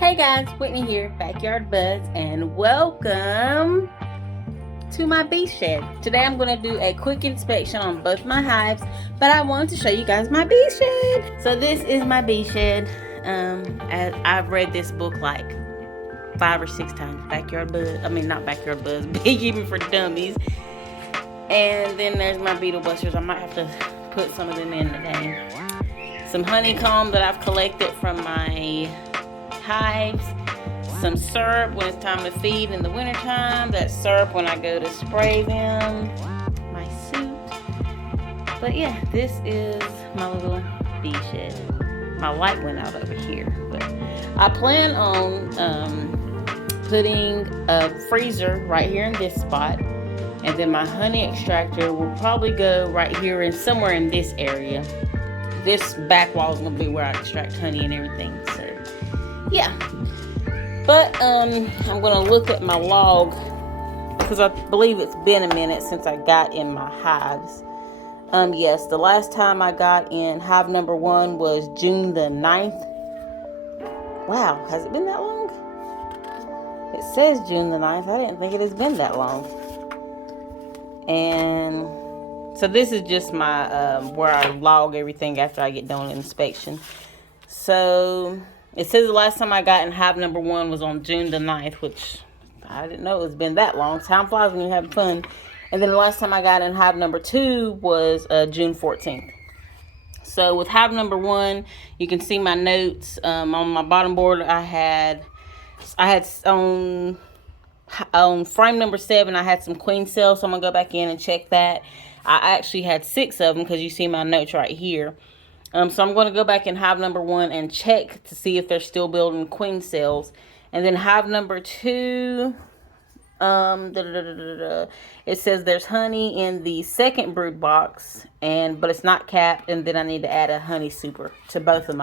Hey guys, Whitney here, Backyard Buzz, and welcome to my bee shed. Today I'm going to do a quick inspection on both my hives, but I wanted to show you guys my bee shed. So this is my bee shed. I've read this book like 5 or 6 times. Backyard Buzz, not Backyard Buzz, Bee Keeping for Dummies. And then there's my beetle busters. I might have to put some of them in today. Some honeycomb that I've collected from my hives, some syrup when it's time to feed in the wintertime, that syrup when I go to spray them, my suit. But yeah, this is my little bee shed. My light went out over here, but I plan on putting a freezer right here in this spot, and then my honey extractor will probably go right here and somewhere in this area. This back wall is going to be where I extract honey and everything, so yeah. But I'm going to look at my log because I believe it's been a minute since I got in my hives. Yes, the last time I got in hive number 1 was June the 9th. Wow, has it been that long? It says June the 9th. I didn't think it has been that long. And so this is just my where I log everything after I get done with inspection. So it says the last time I got in hive number 1 was on June the 9th, which I didn't know it's been that long. Time flies when you're having fun. And then the last time I got in hive number 2 was June 14th. So with hive number 1, you can see my notes on my bottom board. I had on frame number 7, I had some queen cells, so I'm gonna go back in and check that. I actually had 6 of them because you see my notes right here. So I'm going to go back in hive number 1 and check to see if they're still building queen cells. And then hive number 2, it says there's honey in the second brood box, but it's not capped. And then I need to add a honey super to both of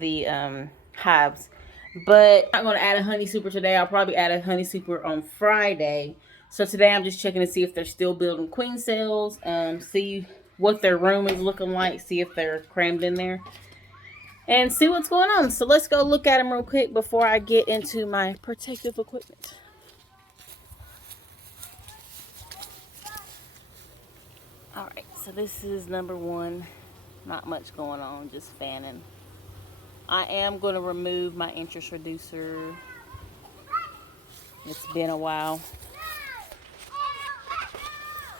the hives. But I'm not going to add a honey super today. I'll probably add a honey super on Friday. So today I'm just checking to see if they're still building queen cells, see what their room is looking like, see if they're crammed in there, and see what's going on. So let's go look at them real quick before I get into my protective equipment. Alright, so this is number 1. Not much going on, just fanning. I am going to remove my interest reducer. It's been a while.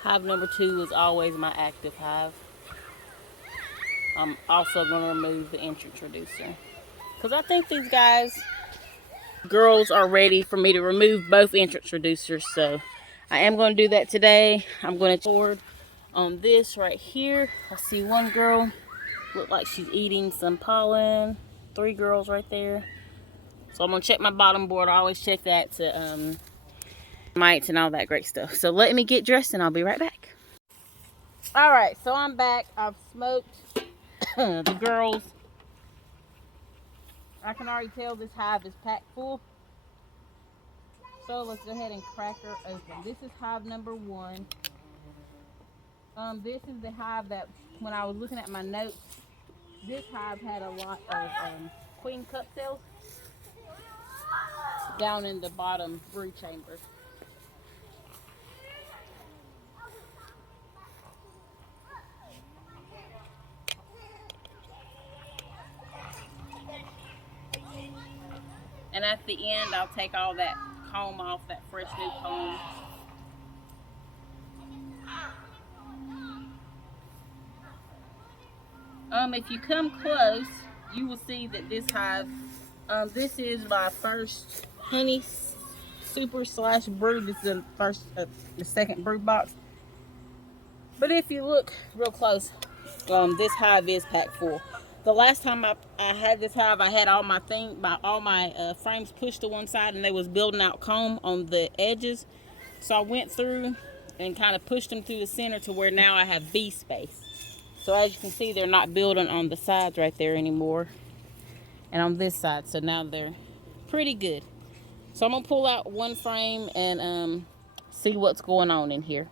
Hive number 2 is always my active hive. I'm also going to remove the interest reducer because I think these girls are ready for me to remove both interest reducers. So I am going to do that today. I'm going to forward on this right here. I see one girl look like she's eating some pollen. 3 girls right there. So I'm going to check my bottom board. I always check that to mites and all that great stuff. So let me get dressed and I'll be right back. Alright, so I'm back. I've smoked the girls. I can already tell this hive is packed full. So let's go ahead and crack her open. This is hive number 1. This is the hive that when I was looking at my notes, this hive had a lot of queen cup cells down in the bottom brood chamber. And at the end, I'll take all that comb off, that fresh new comb. If you come close, you will see that this hive, this is my first honey super / brood. This is the second brood box. But if you look real close, this hive is packed full. The last time I had this hive, I had all my frames pushed to one side, and they was building out comb on the edges. So I went through and kind of pushed them through the center to where now I have bee space. So as you can see, they're not building on the sides right there anymore, and on this side. So now they're pretty good. So I'm gonna pull out one frame and see what's going on in here.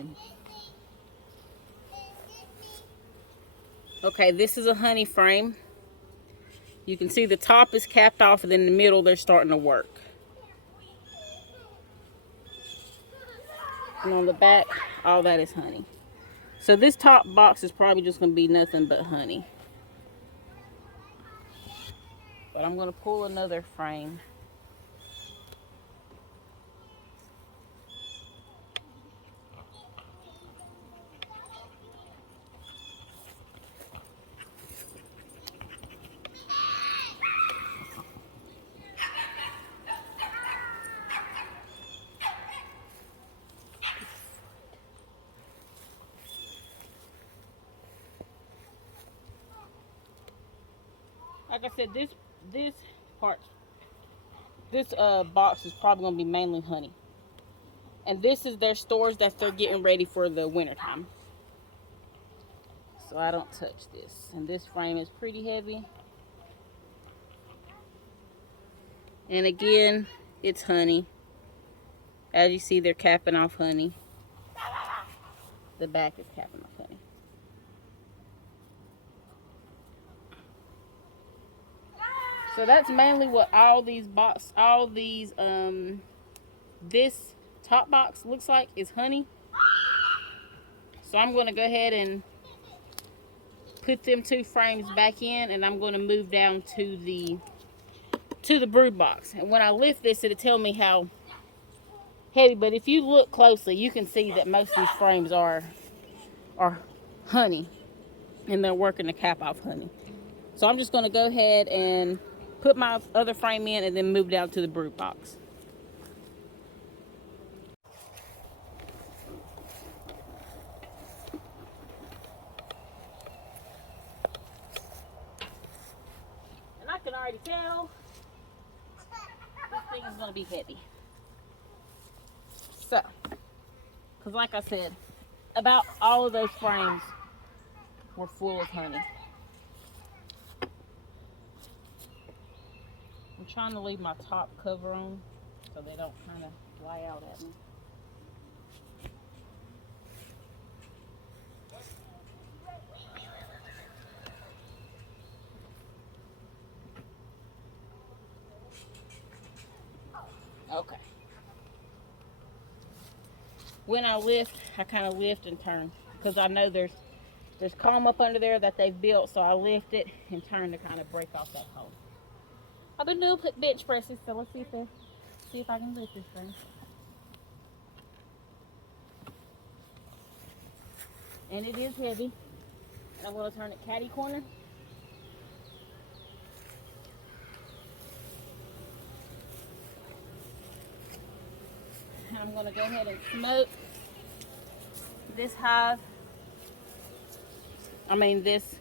attention. Okay, this is a honey frame. You can see the top is capped off, and then in the middle they're starting to work. And on the back, all that is honey. So this top box is probably just going to be nothing but honey. But I'm going to pull another frame. Like I said, this box is probably going to be mainly honey. And this is their stores that they're getting ready for the winter time. So I don't touch this. And this frame is pretty heavy. And again, it's honey. As you see, they're capping off honey. The back is capping off honey. So that's mainly what this top box looks like is honey. So I'm going to go ahead and put them 2 frames back in, and I'm going to move down to the brood box. And when I lift this, it'll tell me how heavy. But if you look closely, you can see that most of these frames are honey, and they're working to cap off honey. So I'm just going to go ahead and put my other frame in and then move down to the brood box. And I can already tell this thing is going to be heavy. So, because like I said, about all of those frames were full of honey. I'm trying to leave my top cover on so they don't kind of fly out at me. Okay. When I lift, I kind of lift and turn because I know there's comb up under there that they've built, so I lift it and turn to kind of break off that hole. I've been doing bench presses, so let's see if I can lift this thing. And it is heavy. And I'm going to turn it catty corner. And I'm going to go ahead and smoke this hive. This.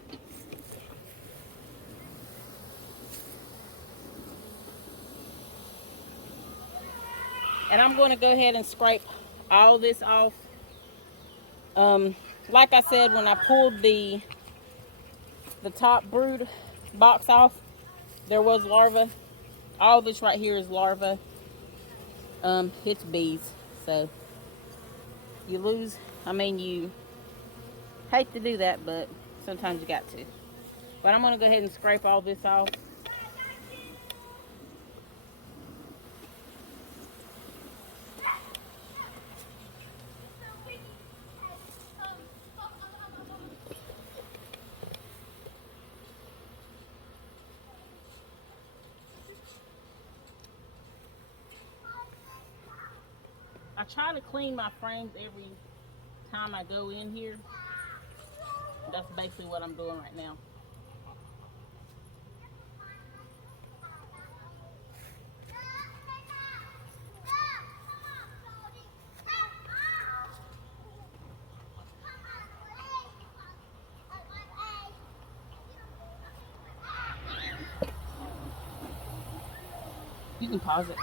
And I'm going to go ahead and scrape all this off. Like I said, when I pulled the top brood box off, there was larva. All this right here is larva. It's bees. So you lose, you hate to do that, but sometimes you got to. But I'm going to go ahead and scrape all this off. I try to clean my frames every time I go in here. That's basically what I'm doing right now. You can pause it.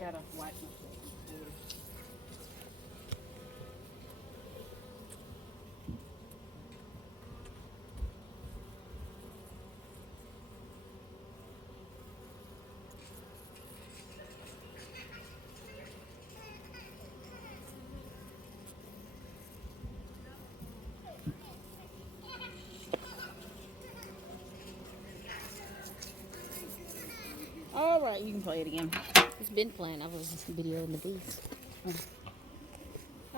gotta wipe myself. All right, you can play it again. It's been playing. I was just videoing the bees.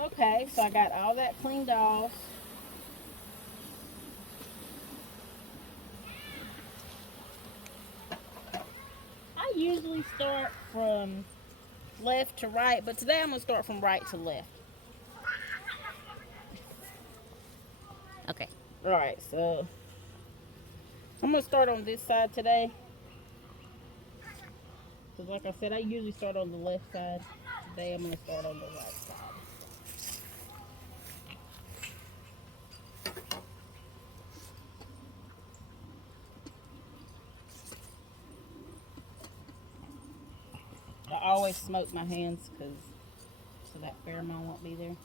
Okay, so I got all that cleaned off. I usually start from left to right, but today I'm going to start from right to left. Okay. Alright, so I'm going to start on this side today. Because like I said, I usually start on the left side. Today I'm going to start on the right side. I always smoke my hands so that pheromone won't be there.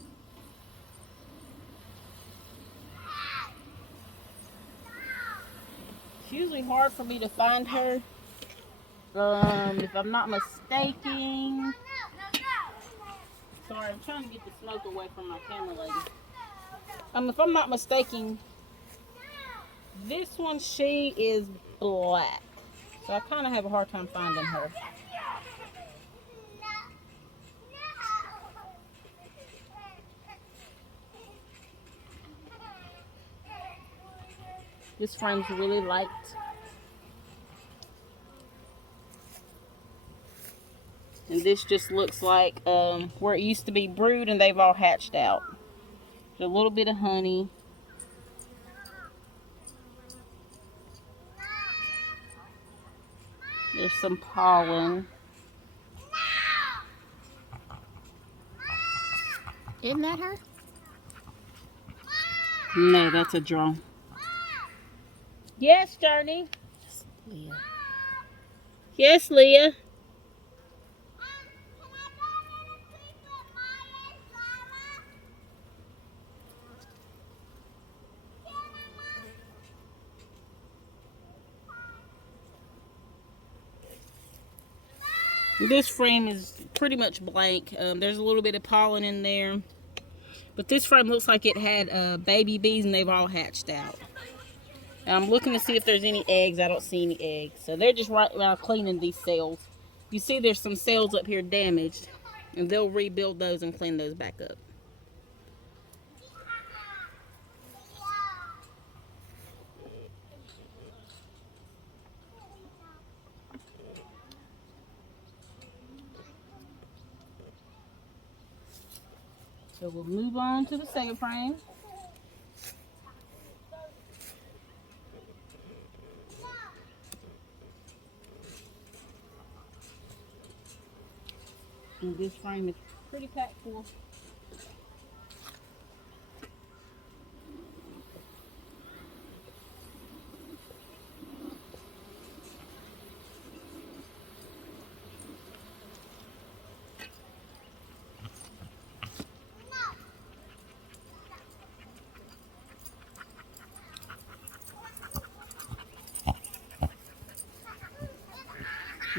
It's usually hard for me to find her. If I'm not mistaken. Sorry, I'm trying to get the smoke away from my camera lady. If I'm not mistaken, this one, she is black. So I kind of have a hard time finding her. This frame's really light. And this just looks like where it used to be brood and they've all hatched out. There's a little bit of honey. There's some pollen. Isn't that her? No, that's a drone. Yes, Journey. Leah. Yes, Leah. This frame is pretty much blank. There's a little bit of pollen in there. But this frame looks like it had baby bees and they've all hatched out. And I'm looking to see if there's any eggs. I don't see any eggs. So they're just right now cleaning these cells. You see there's some cells up here damaged. And they'll rebuild those and clean those back up. So we'll move on to the second frame. And this frame is pretty packed full.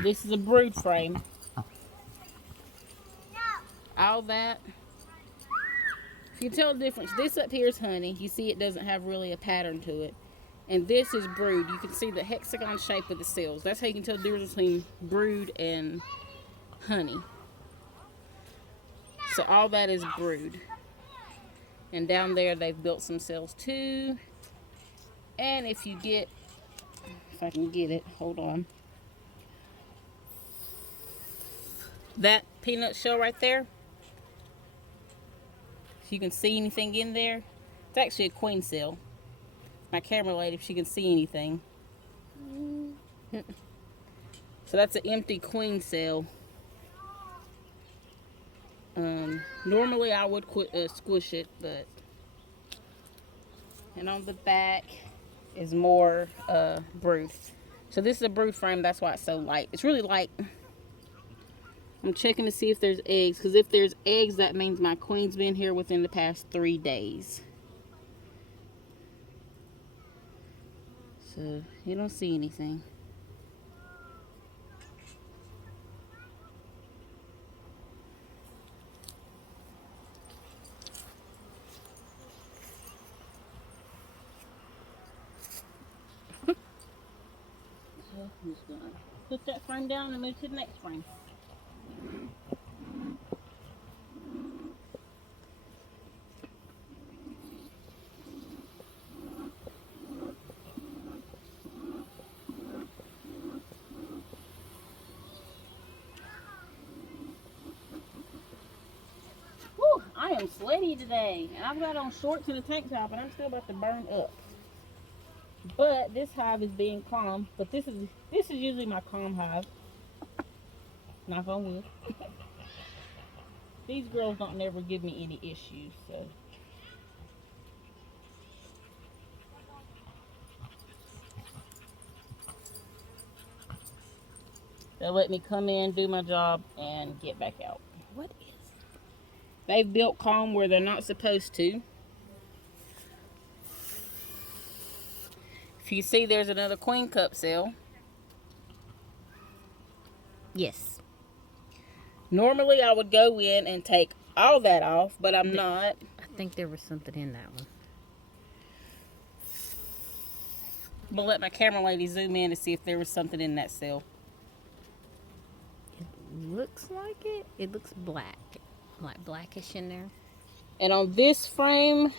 This is a brood frame. All that. If you can tell the difference, this up here is honey. You see it doesn't have really a pattern to it. And this is brood. You can see the hexagon shape of the cells. That's how you can tell the difference between brood and honey. So all that is brood. And down there they've built some cells too. And if I can get it, hold on. That peanut shell right there, if you can see anything in there, it's actually a queen cell. My camera lady, if she can see anything. So that's an empty queen cell. Normally I would squish it, but... And on the back is more brood. So this is a brood frame, that's why it's so light. It's really light. I'm checking to see if there's eggs, because if there's eggs, that means my queen's been here within the past 3 days. So, you don't see anything. So, I'm just going to put that frame down and move to the next frame. Whew, I am sweaty today, and I've got on shorts and a tank top, and I'm still about to burn up. But this hive is being calm. But this is usually my calm hive. Knock on wood. These girls don't never give me any issues, so. They'll let me come in, do my job, and get back out. What is it? They've built calm where they're not supposed to. If you see, there's another queen cup cell. Yes. Normally, I would go in and take all that off, but I'm not. I think there was something in that one. I'm going to let my camera lady zoom in to see if there was something in that cell. It looks like it. It looks black. Like blackish in there. And on this frame,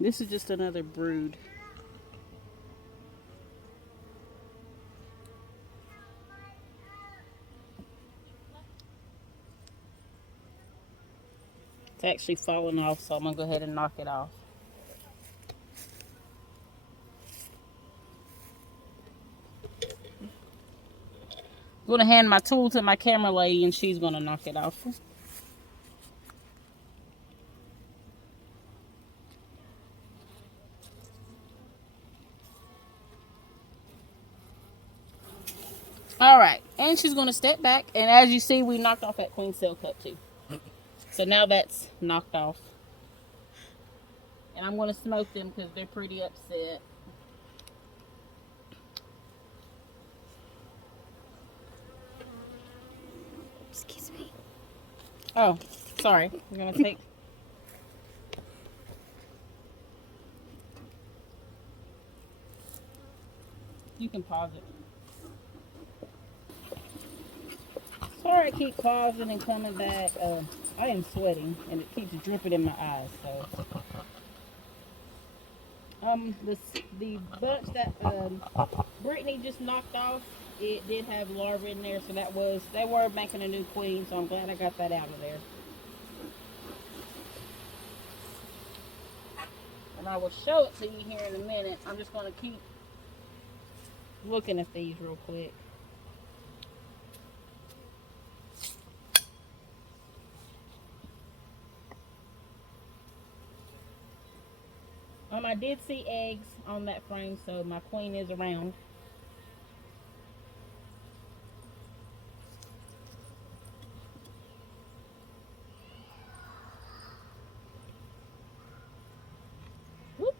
this is just another brood. It's actually falling off, so I'm going to go ahead and knock it off. I'm going to hand my tool to my camera lady, and she's going to knock it off. All right, and she's going to step back, and as you see, we knocked off that queen cell cup too. So now that's knocked off. And I'm going to smoke them because they're pretty upset. Excuse me. Oh, sorry. I'm going to take... You can pause it. Sorry I keep pausing and coming back. I am sweating and it keeps dripping in my eyes. So, the bunch that Brittany just knocked off, it did have larvae in there, so they were making a new queen. So I'm glad I got that out of there. And I will show it to you here in a minute. I'm just going to keep looking at these real quick. I did see eggs on that frame, so my queen is around. Whoop.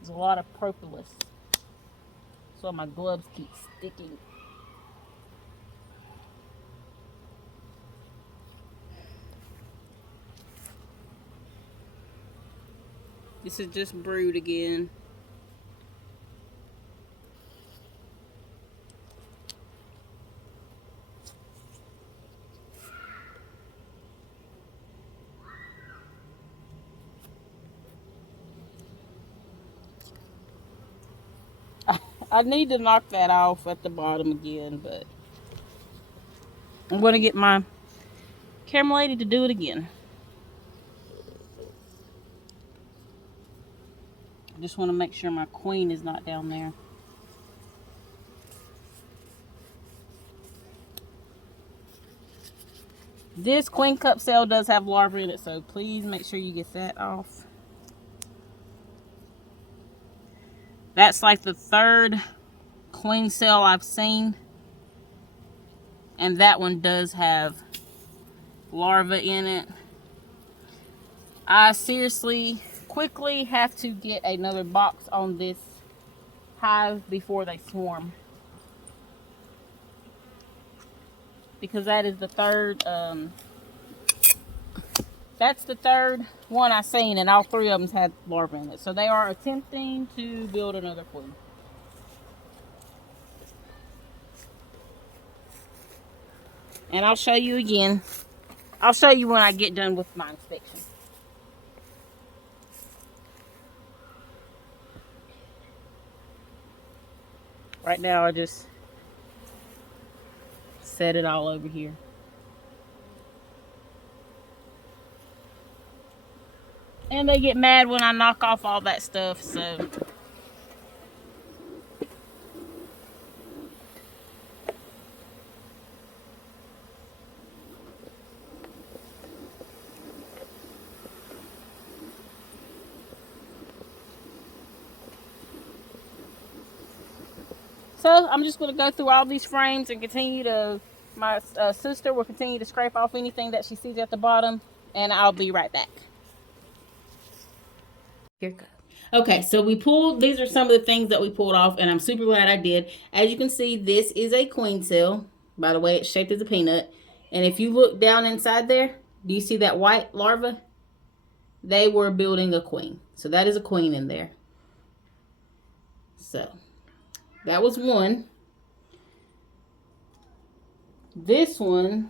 There's a lot of propolis, so my gloves keep sticking. This is just brood again. I need to knock that off at the bottom again, but I'm going to get my camera lady to do it again. I just want to make sure my queen is not down there. This queen cup cell does have larvae in it, so please make sure you get that off. That's like the third queen cell I've seen. And that one does have larvae in it. I seriously quickly have to get another box on this hive before they swarm. Because that is the third, that's the third one I've seen, and all three of them had larvae in it. So they are attempting to build another queen. And I'll show you again. I'll show you when I get done with my inspection. Right now I just set it all over here. And they get mad when I knock off all that stuff, so. So I'm just going to go through all these frames and continue to, my sister will continue to scrape off anything that she sees at the bottom, and I'll be right back. Here it goes. Okay, so we pulled, these are some of the things that we pulled off, and I'm super glad I did. As you can see, this is a queen cell. By the way, it's shaped as a peanut. And if you look down inside there, do you see that white larva? They were building a queen. So that is a queen in there. So that was one. This one,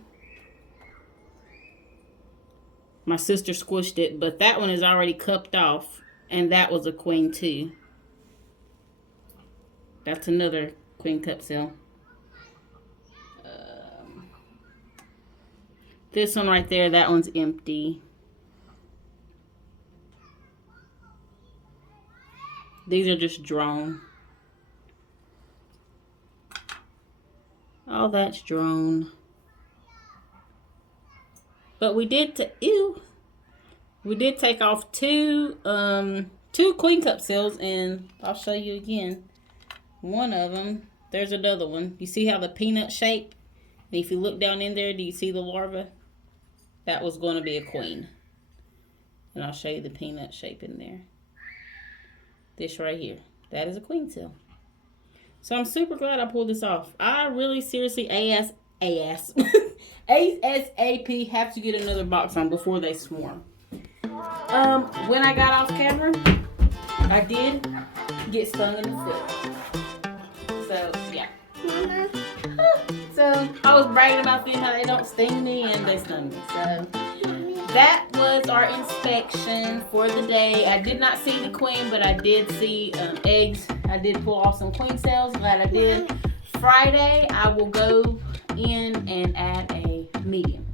my sister squished it, but that one is already cupped off, and that was a queen too. That's another queen cup cell. This one right there, that one's empty. These are just drawn. All that's drawn. But we did take off two queen cup cells, and I'll show you again. One of them, there's another one. You see how the peanut shape? And if you look down in there, do you see the larva? That was going to be a queen. And I'll show you the peanut shape in there. This right here, that is a queen cell. So I'm super glad I pulled this off. I really seriously ASAP have to get another box on before they swarm. When I got off camera, I did get stung in the foot. So yeah. So I was bragging about them how they don't sting me, and they stung me. So that was our inspection for the day. I did not see the queen, but I did see eggs. I did pull off some queen cells. Glad I did. Friday, I will go in and add a medium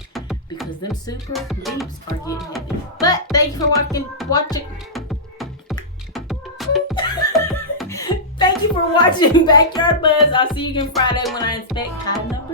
because them super leaves are getting heavy. But thank you for watching. Thank you for watching Backyard Buzz. I'll see you again Friday when I inspect hive number